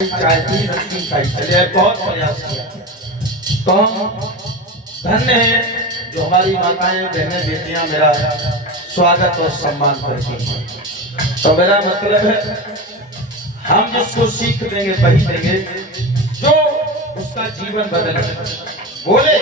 चाहती रखी चलिए बहुत प्रयास किया। तो धन्य है जो हमारी माताएं बहनें बेटियां मेरा स्वागत और सम्मान करती हैं। तो मेरा मतलब है हम जिसको सीख देंगे वही देंगे जो उसका जीवन बदलेगा। बोले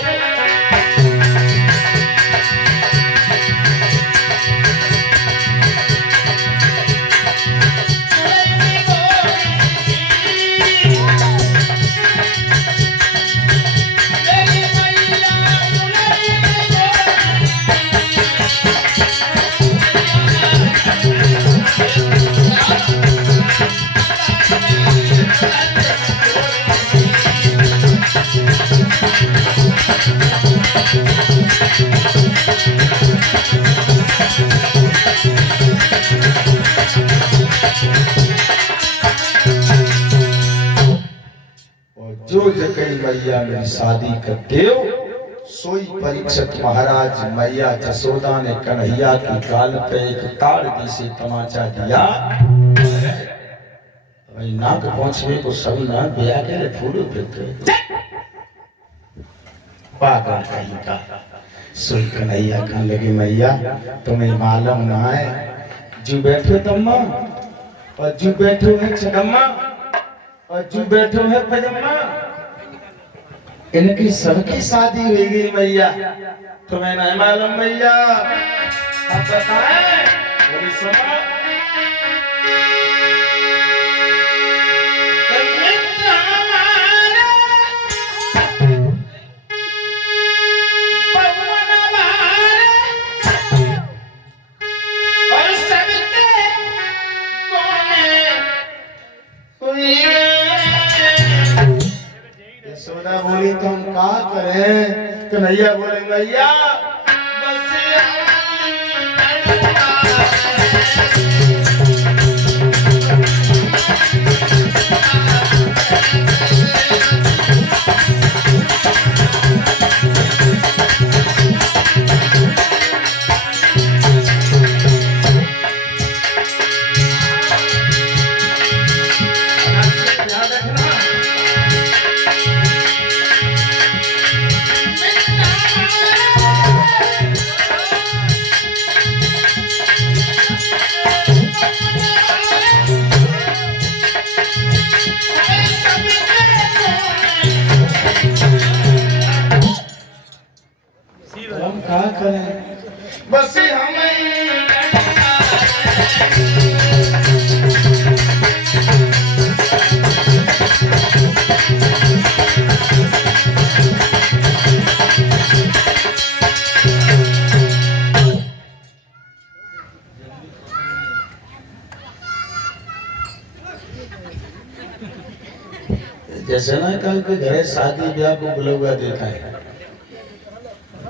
जो जकई मैया मेरी शादी कर देव सोई परीक्षित महाराज मैया जसोदा ने कन्हैया की गाल पे एक ताड़ दी से तमाचा दिया। नाक पहुंचने को सभी ना बिया के फूल फिरते पागल कहीं का। सोई कन्हैया कहने लगे मैया तुम्हें मालूम ना है जो बैठे तम्मा और जो बैठो है चकम्मा और जो बैठो है पजम्मा इनकी सबकी शादी हो गई मैया। तुम्हें नहीं मालूम मैया अब बताएं बोली सुनो। यशोदा बोली तो हम क्या करें? तो नैया बोले मैया हम क्या करें? बस जैसे ना कल के घरे शादी ब्याह को बुलवा देखा है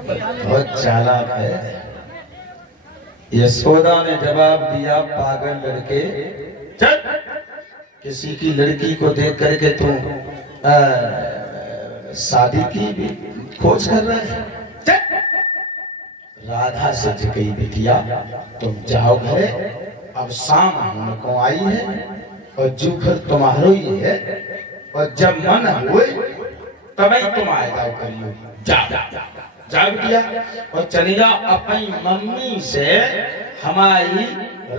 बहुत चालाक है। यशोदा ने जवाब दिया पागल लड़के चल किसी की लड़की को देख करके तू शादी की भी खोज कर रहा है। राधा से कही बिटिया तुम जाओ घरे अब शाम होने को आई है और जो घर तुम्हारो ही है और जब मन हुए तभी तुम आ जाओ करियो। जा बिटिया और चली जाओ अपनी मम्मी से हमारी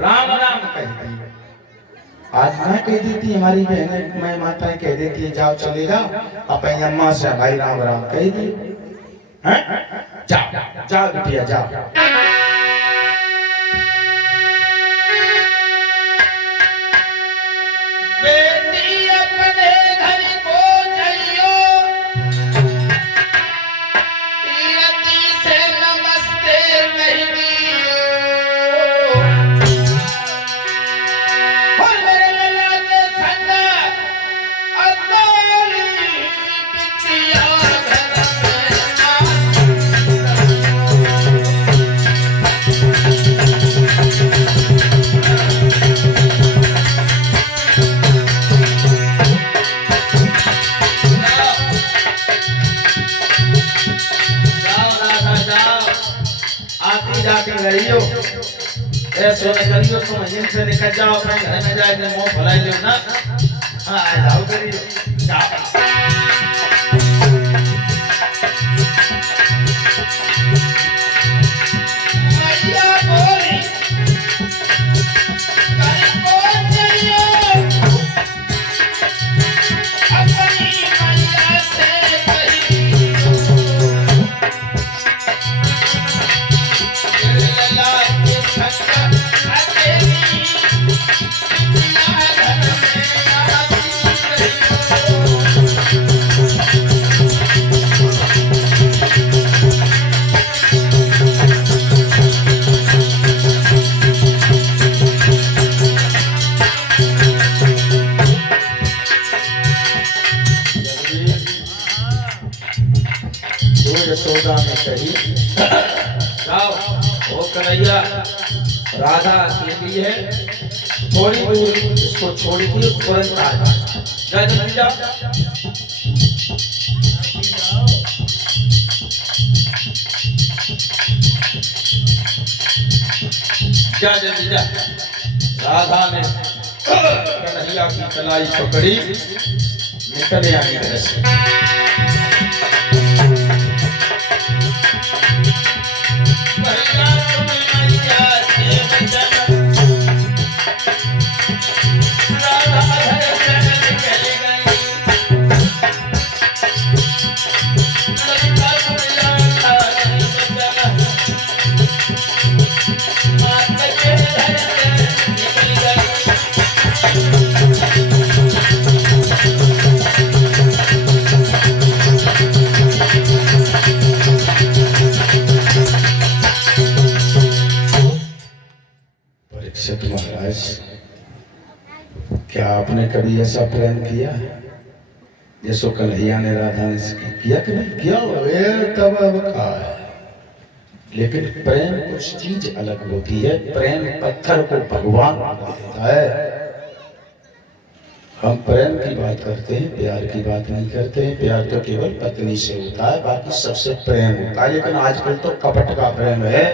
राम राम कह दी। आज मैं कह देती हमारी बहनें मैं माताएं कह देती है जाओ चले जाओ अपनी अम्मा से भाई राम राम कह दी। जाओ जाओ बिटिया जाओ। जाती रहियो ऐसे करियो तुम यहीं से निकल जाओ अपने घर में जाके मुंह फैला लो ना हाँ जाओ करिए जाओ। मैया बोली कहीं कौन चाहिए अपनी मैया से कही लला के खट्टा अकेली घर में आती यशोदा में कही जाओ ओ कन्हैया राधा अकेली है थोड़ी दूर इसको छोड़ के तुरंत आ जा जल्दी जा जा जल्दी जा। राधा ने कन्हैया की कलाई पकड़ी निकल आने घर से। महाराज क्या आपने कभी ऐसा प्रेम किया जैसो कन्हैया ने राधा ने किया कि नहीं किया तब है। लेकिन प्रेम कुछ चीज अलग होती है। प्रेम पत्थर को भगवान बना देता है। हम प्रेम की बात करते हैं प्यार की बात नहीं करते हैं। प्यार तो केवल पत्नी से होता है बाकी सबसे प्रेम होता है। लेकिन आजकल तो कपट का प्रेम है।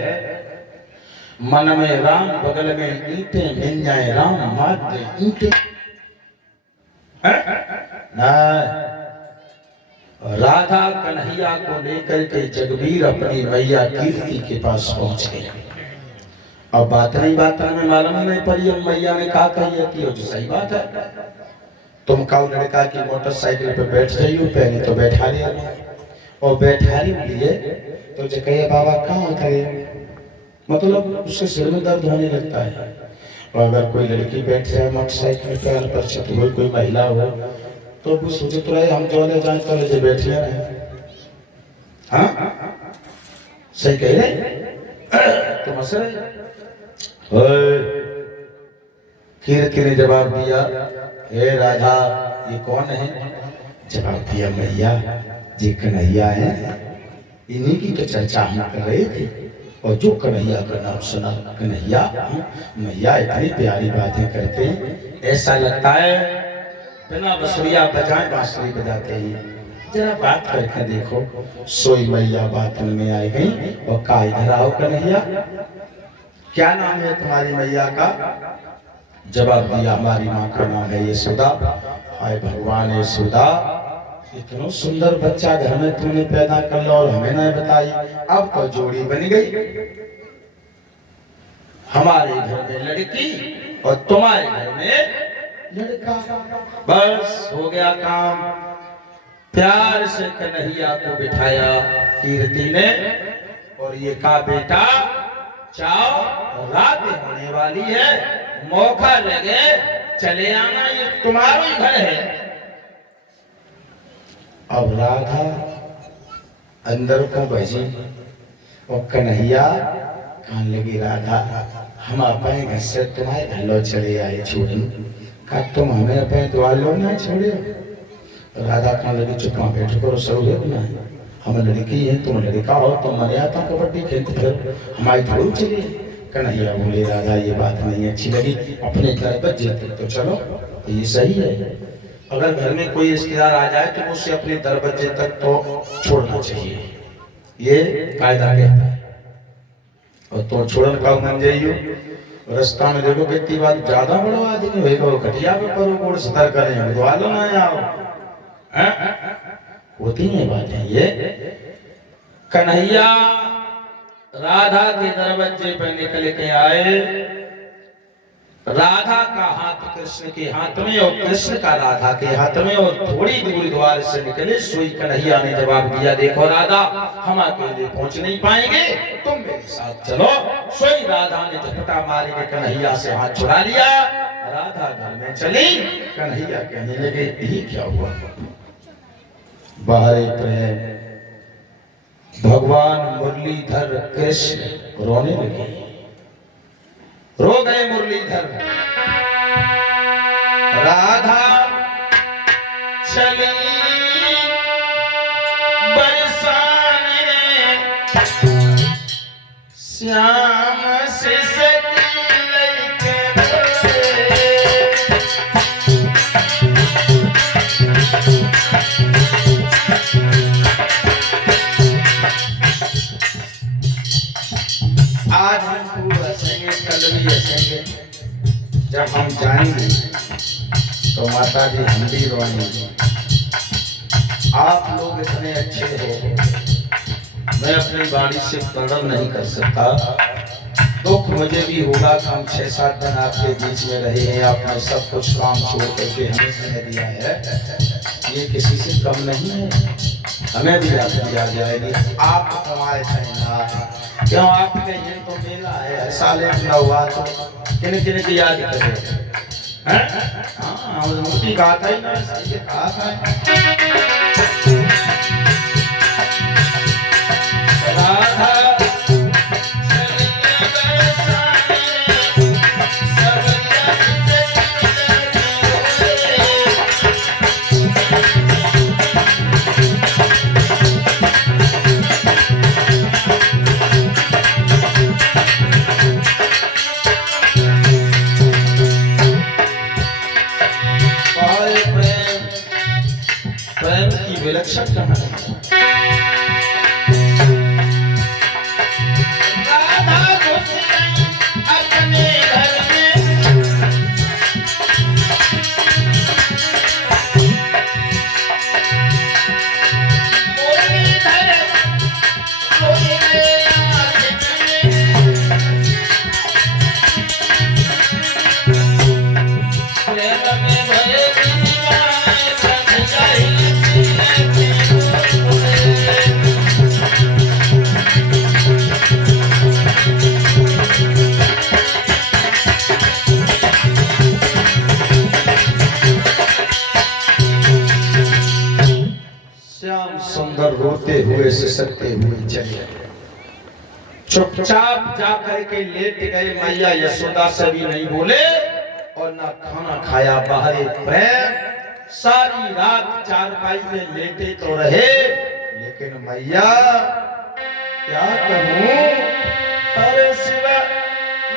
मन में राम बगल में ईंटे मिल जाए राम मार दे ईंटे राधा कन्हैया को लेकर के जगबीर अपनी मैया कीर्ति के पास पहुंच गए। अब बात में मालूम नहीं पड़ी। अब मैया ने कहा कही थी जो सही बात है। तुम कहो लड़का की मोटरसाइकिल पे बैठ जाइयो पहले तो बैठा लिया और बैठा लिए तो जो कहे बाबा कहाँ करे मतलब उसके सिर में दर्द होने लगता है। और अगर कोई लड़की बैठ जाए मोटरसाइकिल पे पर छत हो कोई महिला हो तो वो सोचे तो रहे हम जो ले जाए तो ले बैठ ले रहे। हाँ सही कह रहे तुम हंस रहे। कीर्ति ने जवाब दिया हे राधा ये कौन है। जवाब दिया मैया ये कन्हैया है। इन्हीं की तो चर्चा हम कर रहे थे और जो कन्हैया का नाम सुना कन्हैया मैया इतनी प्यारी बातें करते हैं ऐसा लगता है बिना बसुरिया बजाए बांसुरी बजाते ही। जरा बात करके देखो। सोई मैया बात में आई गई और का इधर आओ कन्हैया क्या नाम है तुम्हारी मैया का। जवाब दिया हमारी माँ का नाम है यशोदा। हाय भगवान यशोदा इतना सुंदर बच्चा घर में तुमने पैदा कर लो और हमें नहीं बताई। अब तो जोड़ी बन गई। हमारे घर में लड़की और तुम्हारे घर में लड़का। बस हो गया काम। प्यार से कन्हैया को बिठाया कीर्ति ने और ये कहा बेटा जाओ रात होने वाली है मौका लगे चले आना ये तुम्हारा ही घर है। अब राधा अंदर को बजी और कन्हैया कहने लगी राधा हम अपने घर से तुम्हारे घर चले आए छोड़ी का तुम हमें अपने द्वार लो ना छोड़े। राधा कहने लगी चुप बैठ करो सब ना हम लड़की है तुम लड़का हो तुम मरे आता कबड्डी खेलते फिर हमारी थोड़ी चली। कन्हैया बोले राधा ये बात नहीं अच्छी लगी अपने घर पर जेते तो चलो ये सही है। अगर घर में कोई रिश्तेदार आ जाए तो उसे अपने दरवाजे तक तो छोड़ना चाहिए ये कायदा कहता है। और तो छोड़न का मन जाइयो रास्ता में देखो कितनी बात ज्यादा बड़ो आदमी होएगा वो घटिया पे परो कोड सतर करें द्वालो ना आओ होती है बातें ये। कन्हैया राधा के दरवाजे पर निकल के आए। राधा का हाथ कृष्ण के हाथ में और कृष्ण का राधा के हाथ में, और थोड़ी दूर द्वार से निकले। सोई कन्हैया ने जवाब दिया, देखो राधा हम अकेले पहुंच नहीं पाएंगे, तुम मेरे साथ चलो। सोई राधा ने झपटा मारे के कन्हैया से हाथ छुड़ा लिया। राधा घर में चली। कन्हैया कहने लगे ये क्या हुआ? बाहर प्रेम भगवान मुरलीधर कृष्ण रोने लगे। रो गए मुरलीधर। राधा चली बरसाने श्याम से सती लइके आज हम खूब हंसेंगे, कल भी हंसेंगे। जब हम जाएंगे तो माता जी हम भी रोएंगे। आप लोग इतने अच्छे हो, मैं अपनी वाणी से वर्णन नहीं कर सकता। दुख मुझे भी होगा कि हम 6-7 दिन आपके बीच में रहे हैं। आपने सब कुछ काम छोड़ करके हमें स्नेह दिया है, ये किसी से कम नहीं है। हमें भी याद किया जाएगी। आप हमारे चाहेगा क्यों? आपके ये तो मेला है, साले ना हुआ तो किन किन की याद करें? हाँ मूर्ति गाता ही ना, ये कहा था राधा विलक्षण कहानी। राधा घुस गई अपने घर में, मुरलीधर रोए आँख में, प्रेम में भये दीवाने संग जाई। श्याम सुंदर रोते हुए सिसकते हुए चले। चुपचाप जाकर के लेट गए। मैया यशोदा से भी नहीं बोले और ना खाना खाया। बाहर प्रेम सारी रात चारपाई में लेटे तो रहे, लेकिन मैया क्या कहूं, अरे शिवा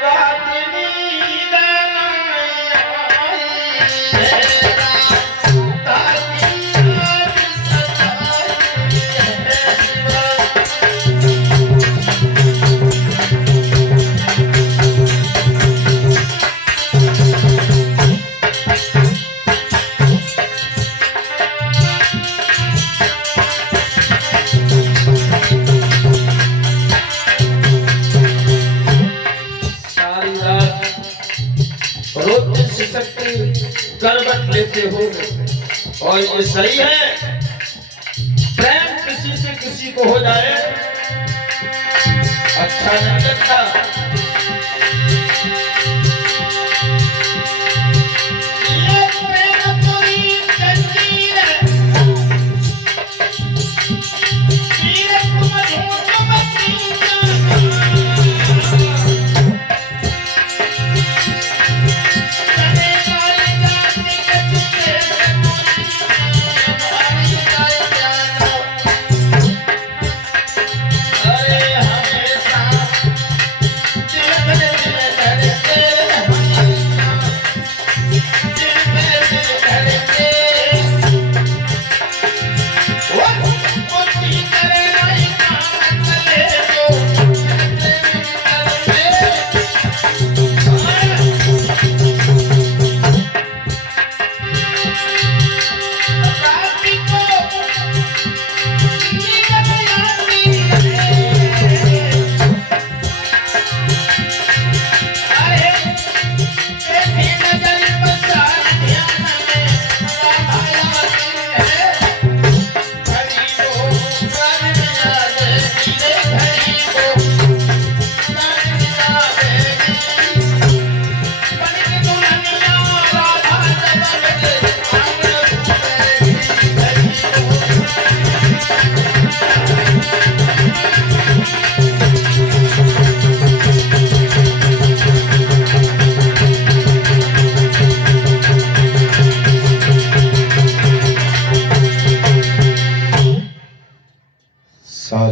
रात नींद नहीं आई। करवट लेते हो और ये सही है। प्रेम किसी से किसी को हो जाए अच्छा नहीं लगता। ये प्रेम पूरी जंजीर है,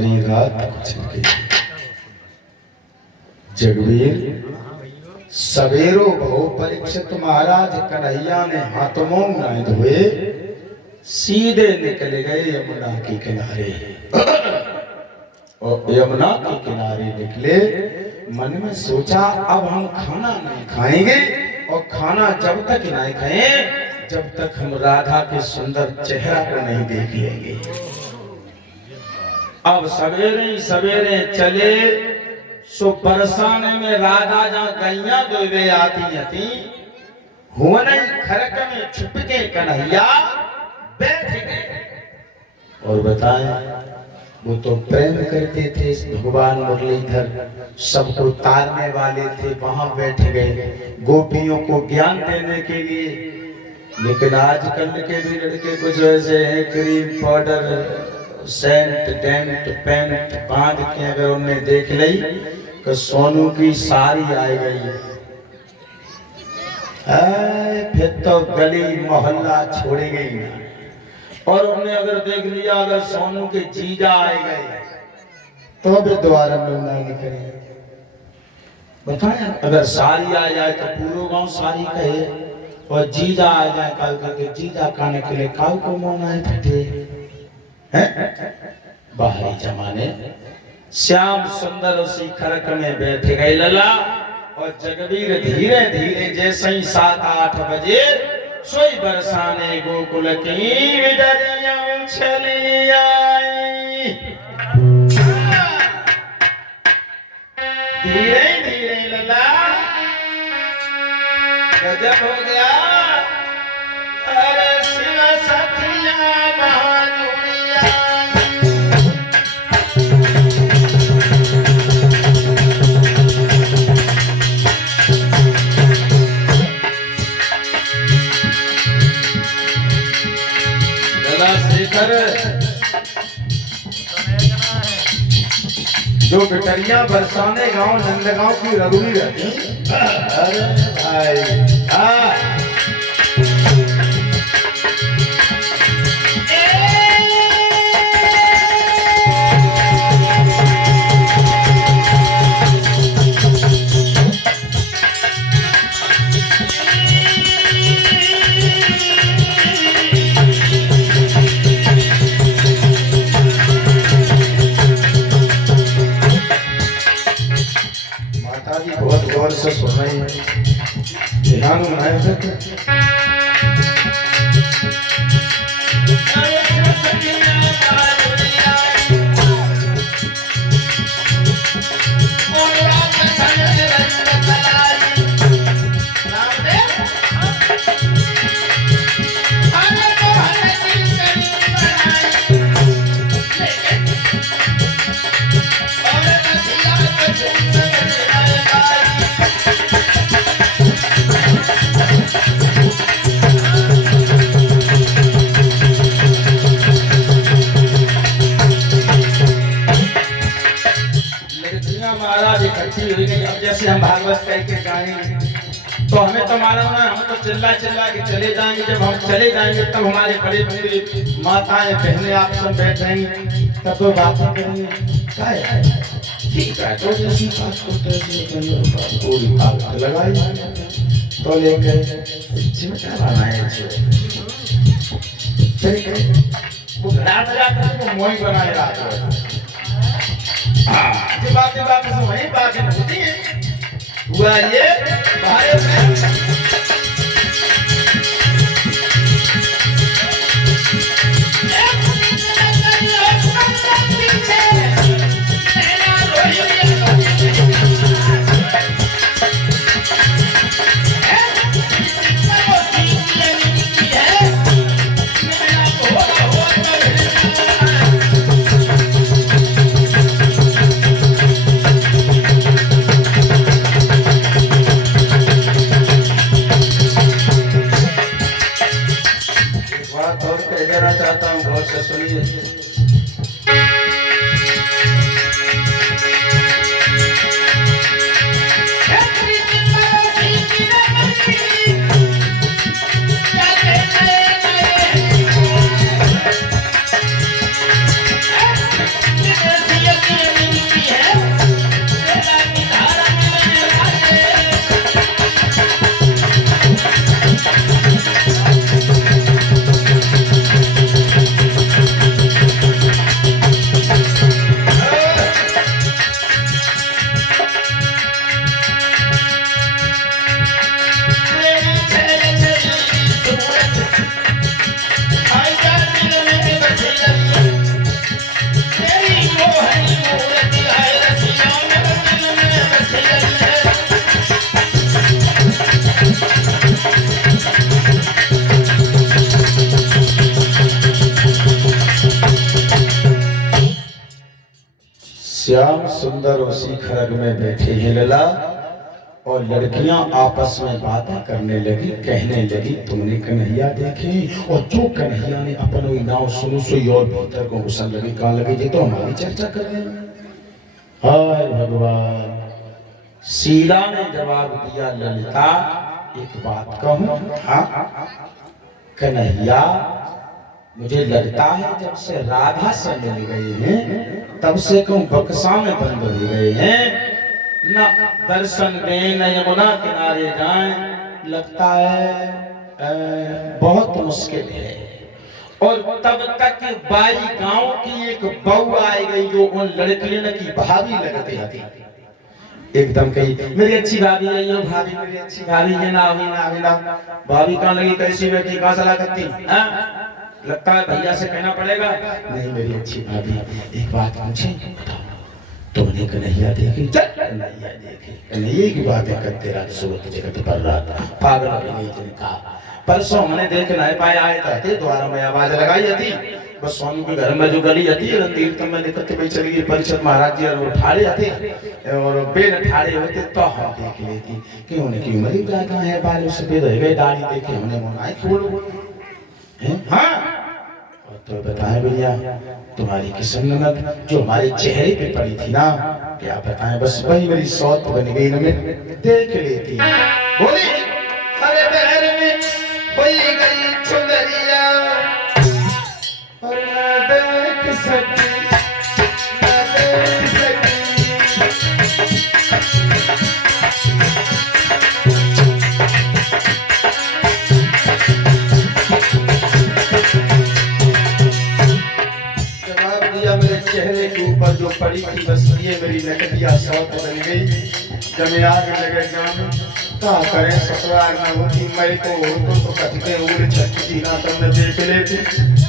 सारी रात गुजर गई। जगवीर सवेरो भो परीक्षित महाराज कन्हैया ने हाथ मुंह न धोए सीधे निकल गए यमुना के किनारे। और यमुना के किनारे निकले, मन में सोचा अब हम खाना नहीं खाएंगे, और खाना जब तक नहीं खाएं जब तक हम राधा के सुंदर चेहरा को नहीं देख लेंगे। अब सवेरे सवेरे चले, सो बरसाने में राधा जहाँ गैया दोवे आती थी, हुआ खरक में छुप के कन्हैया बैठ गए। और बताएं, वो तो प्रेम करते थे भगवान मुरलीधर, सबको तारने वाले थे, वहां बैठ गए गोपियों को ज्ञान देने के लिए। लेकिन आजकल के भी लड़के कुछ ऐसे हैं, क्रीम पाउडर सेंट डेंट पेंट बांध के अगर उन्हें देख ली तो सोनू की सारी आई गई, फिर तो गली मोहल्ला छोड़ी गई ना। और उन्हें अगर देख लिया अगर सोनू के जीजा आए गए तो भी दोबारा मिलना नहीं करेंगे। बताया अगर सारी आ जाए तो पूरा गांव सारी कहे, और जीजा आ जाए कल करके जीजा खाने के लिए काल को मोना है फटे हैं। बाहरी जमाने श्याम सुंदर उसी खरक में बैठ गए लला। और जगवीर धीरे धीरे जैसे ही 7-8 बजे सोई बरसाने गोकुल की विडरियां चली आई। धीरे धीरे लला गजब हो गया, अरे शिव सखिया महाजुड़िया। जो बिटरिया बरसाने गांव नंदगांव की रघुवी रहती। अरे भाई बहुत गौर से सुन रही है, ध्यान बनाए रखें। जैसे हम भागवत कह के गाएंगे तो हमें तो मालूम है, हम तो चिल्ला चिल्ला के चले जाएंगे। जब हम चले जाएंगे तब हमारे बड़े बड़े माताएं बहनें आप सब बैठेंगे, तब तो बातें करेंगे। क्या है ठीक है, तो जैसी बात करते हैं पूरी बात लगाई तो लेके चिमटा बनाए चलिए वो रात रात को मोई बनाए रात। हाँ बात से वही बात होती है। हुआ ये बाहर में चाहता हूँ, बहुत से सुनिए। श्याम सुंदर उसी खरग में बैठे हैं लला, और लड़कियां आपस में बातें करने लगी, कहने लगी तुमने कन्हैया देखे? और जो कन्हैया ने अपन नाव सुनो सोई और भीतर को घुसन लगी, कहा लगी जी तो हमारी चर्चा कर रहे हैं। हाय भगवान। शीला ने जवाब दिया, ललिता एक बात कहूं? हाँ। कन्हैया मुझे लगता है जब से राधा से मिल गए हैं तब से कहूं बक्सा में बंद हो गए हैं, न दर्शन दें न यमुना किनारे जाएं, लगता है बहुत मुश्किल है। और तब तक बाई गांव की एक बहू आई गई जो उन लड़कियों की भाभी लगती थी। एकदम कही मेरी अच्छी भाभी है, यो भाभी मेरी अच्छी भाभी है, ना अभी ना अभी ना। भाभी कहाँ लगी कैसी बेटी कहाँ सलाह करती? लगता है भैया से कहना पड़ेगा। नहीं मेरी अच्छी भाभी, एक बात पूछे, तुमने कन्हैया देखी? कन्हैया देखी? कन्हैया की बातें करते रात सूरत जगत पर रात पागल हो गई जिनका। परसों हमने देख नहीं पाए आए थे द्वारा में आवाज लगाई थी, बस स्वामी के घर में जो गली आती है तीर्थम में निकलते पे चली गई परिषद महाराज जी और ठाड़े आते और बेन ठाड़े होते तो हम देख लेती कि उनकी उम्र ज्यादा है, बाल सफेद हो गए, दाढ़ी देखे हमने मनाई खोल। हाँ तो बताएं भैया तुम्हारी किस्म नमक जो हमारे चेहरे पे पड़ी थी ना, क्या बताएं, बस वही मेरी सौत बन गई न, मैं देख लेती। बोली हरे बहर में कोई गई चुनरिया और न देख सकी, न देख सकी। चेहरे के ऊपर जो पड़ी थी बस ये मेरी नकदिया सौत बन गई। जब मैं आग लगे जान क्या करें, ससुराल न होती मैं को तो कटके उड़ छटकी ना तुमने देख लेती,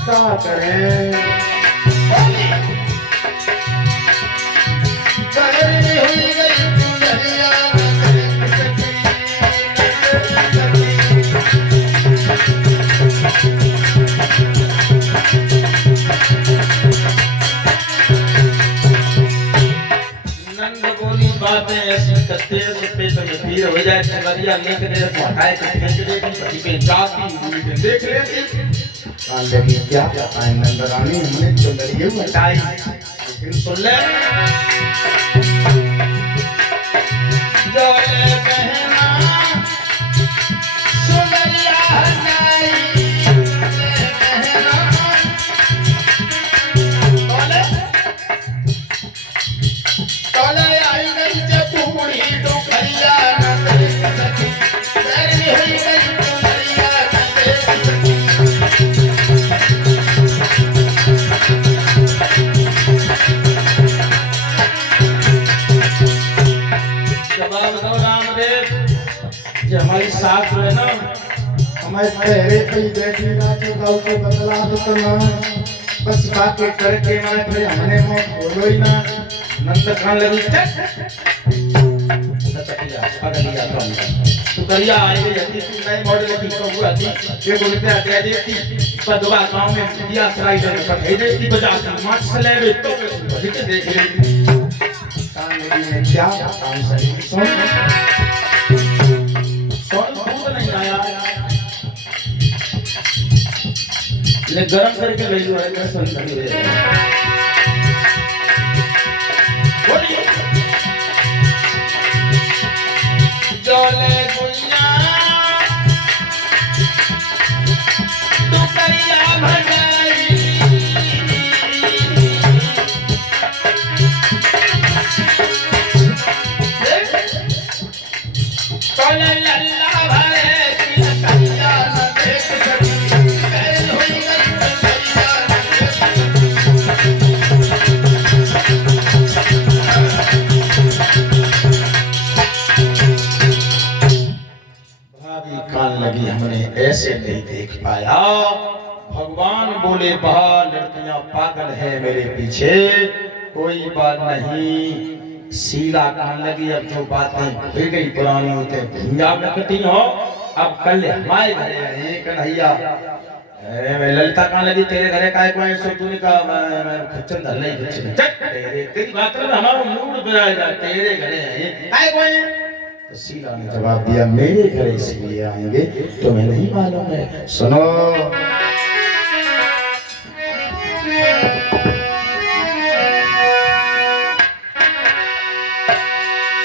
क्या करें। हुई गई दुनिया बातें ऐसी करते हैं तो पेट में पीड़ हो जाए, चंगरिया लेके दे तो हटाए तो फेंक देती, पति पे जाती देख लेती। कान लगी क्या पाए नंदरानी हमने चंगरिया हटाई, लेकिन सुन ले जो कहना सुंदरिया हटाई हमारी साथ जो है ना हमारे चेहरे पे बैठी रात गाँव के बदला तो ना बस बातें करके ना फिर हमने मुंह खोलो ही ना। नंद खान लगी पगलिया तू करिया आई गई थी, तू नई मॉडल की तो हुआ थी ये बोलते आते देती पदवा गांव में दिया स्लाइडर पर भेज देती बजाती मार सलेबे तो देख लेती। कान में क्या काम सही सुन गरम करके ले लो है संतन ले बोलिए जोले दुनिया तू करिया भगाई कोले अल्लाह भरे की करिया न देख सकी। लगी हमने ऐसे नहीं देख पाया। भगवान बोले बहा लड़कियां पागल है मेरे पीछे, कोई बात नहीं। शीला कहने लगी अब जो बातें भूल गई पुरानी होते भूंजा में कटी हो, अब कल हमारे घरे आए कन्हैया अरे मैं ललिता कहाँ लगी तेरे घरे काय को है सो तूने कहा मैं खच्चर धर नहीं बच्चे चट तेरे तेरी बात में हमारा मूड बना जा तेरे घरे है काय को है तो शीला ने जवाब दिया मेरे घरे इसलिए आएंगे तुम्हें नहीं मालूम है सुनो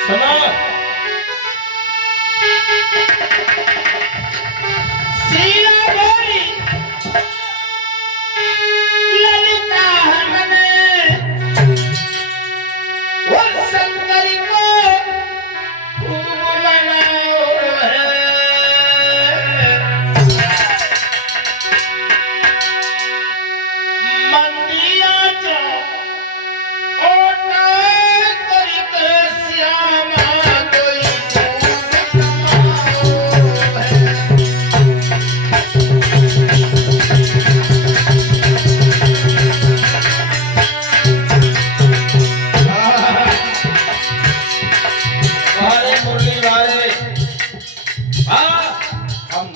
सुनो शीला बोली ललिता हमने वो शंकर को खूब मनाओ है मंदिया जो ओटा करके श्यामा कोई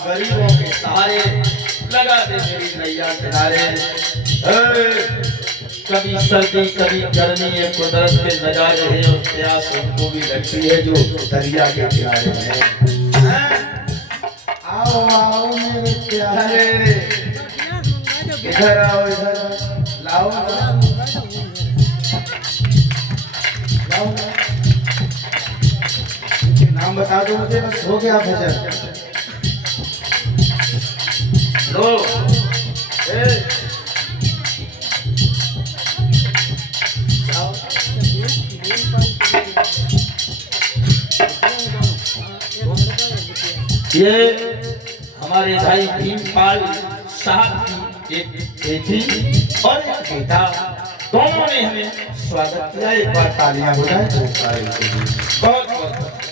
गरीबों के सहारे लगा दे मेरी नैया किनारे कभी सर्दी कभी गर्मी ये कुदरत के नजारे हैं और प्यास उनको भी लगती है जो दरिया के किनारे हैं आओ आओ मेरे प्यारे इधर आओ इधर लाओ लाओ नाम बता दो मुझे बस हो गया भजन लो ये हमारे भाई भीमपाल साहब की एक बेटी और एक बेटा दोनों ने हमें स्वागत किया एक बार तालियां हो जाए बहुत बहुत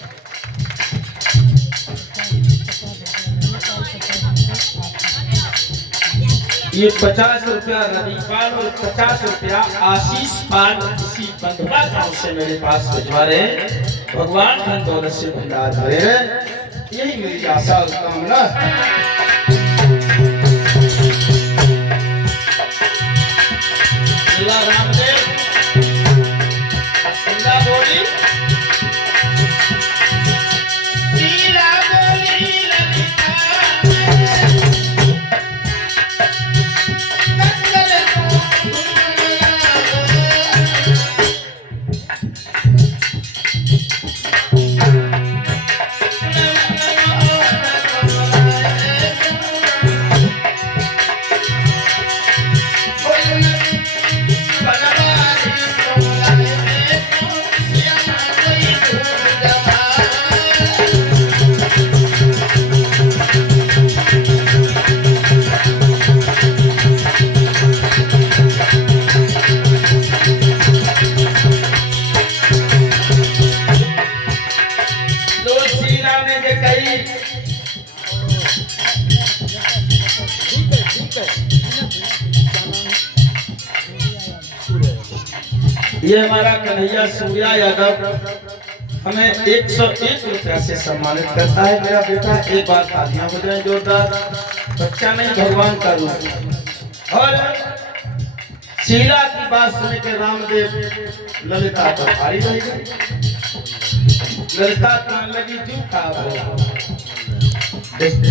ये 50 रुपया रविपाल और 50 रुपया आशीष पाल इसी बंधुआ गांव से मेरे पास भिजवा रहे हैं भगवान धन दौलत से भंडार भरे यही मेरी आशा और कामना रामदेव शीला बोली ये हमारा कन्हैया सूर्या यादव हमें 101 रुपया से सम्मानित करता है मेरा बेटा एक बार तालियां हो जाए जोरदार बच्चा नहीं भगवान का रूप और शीला की बात सुन के रामदेव ललिता पर भारी रह गई ललिता कान लगी क्यों खा